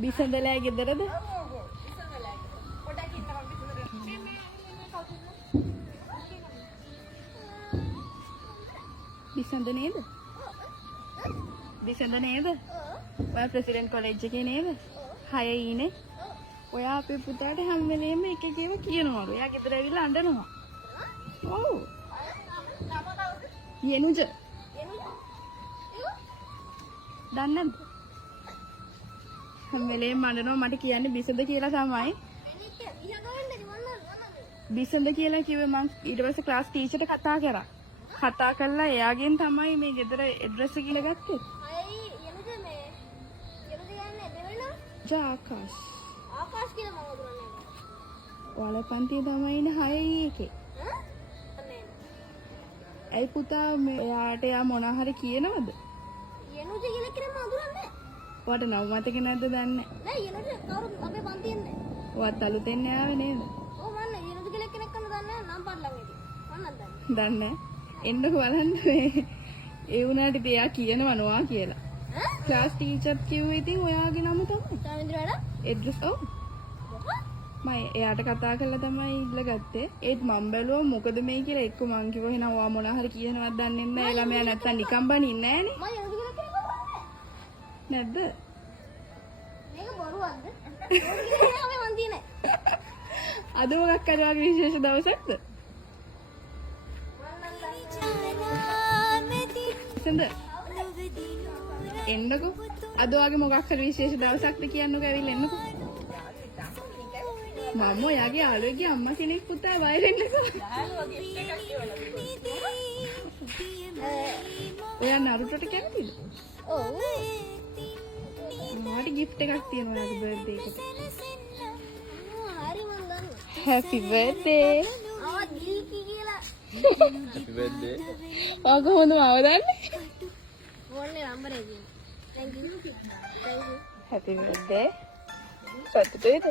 බිසඳලා ගෙදරද? බිසඳ නේද? බිසඳ නේද? ඔයා ප්‍රෙසිඩන්ට් කොලෙජ් එකේ නේද? 6 ඊනේ. ඔයා අපේ පුතාට හැම වෙලේම එක එකව කියනවලු. එයා ගෙදර ඇවිල්ලා අඬනවා. ඔව්. යනුජ. දන්නේ නැද්ද? හැම වෙලේම අඬනවා මට කියන්නේ බිසඳ කියලා තමයි. බිසඳ කියලා කිව්වේ මං ඊට පස්සේ ක්ලාස් ටීචර්ට කතා කරා. කතා කළා එයාගෙන් තමයි මේ ගෙදර ඇඩ්‍රස් එක කියලා ගත්තේ. අය යනුද මේ යනුද යන්නේ දෙවෙනා? ආකාශ. ආකාශ කියලා මම කරන්නේ. ඔයාලා පන්තියේ තමයි ඉන්නේ 6 එකේ. ඇයි පුතා එයාට යා මොනවා හරි කියනවද? යනුද කියලා කියන මම අඳුරන්නේ. ඔයාට නම මතක නැද්ද දන්නේ? නෑ යනුද කවුරුත් අපේ පන්තියේ නැහැ. ඔයාත් අලුතෙන් ආවේ නේද? ඔව් මම යනුද කියලා කෙනෙක් කන්න දන්නේ නැහැ නම් පාඩ ළඟ ඉතින්. මම දන්නේ. දන්නේ. එන්නකො බලන්න මේ ඒ වුණාට ඉතින් එයා කියනවා නෝවා කියලා. ක්ලාස් ටීචර් කිව්වේ ඉතින් ඔයාගේ නම තමයි. සාමින්ද්‍රාලා? එඩ්‍රස් ඔව්. මම එයාට කතා කරලා තමයි ඉල්ලගත්තේ. ඒත් මම බැලුවා මොකද මේ කියලා එක්ක මං කිව්වා එහෙනම් ඔයා මොනවා හරි කියනවත් දන්නේ නැහැ. ළමයා නැත්තම් නිකන් බනින්නේ නැහනේ. මම යනුද කියලා කෙනෙක් නැද්ද? මේක බොරුවක්ද? ඕක මන් තියන්නේ. අද මොකක් හරි වගේ විශේෂ දවසක්ද? සඳ එන්නකො අද වගේ මොකක් හරි විශේෂ දවසක්ද කියන්නකො ඇවිල්ලා එන්නකො මම ඔයාගේ යාළුවෙක්ගේ අම්මා කෙනෙක් පුතා වය වෙන්නකො ඔයා නරුටෝට කැමතිද? ඔව් මාට gift එකක් තියෙනවා ඔයාගේ බර්ත්ඩේ එකට හරි මම දන්නවා happy birthday ආ දීකි කියලා happy birthday ඔයා කොහොමද මාව දන්නේ? ඕනේ නම්බර් එක තියෙනවා. Thank you. Thank you. Happy birthday. සතුටුයිද?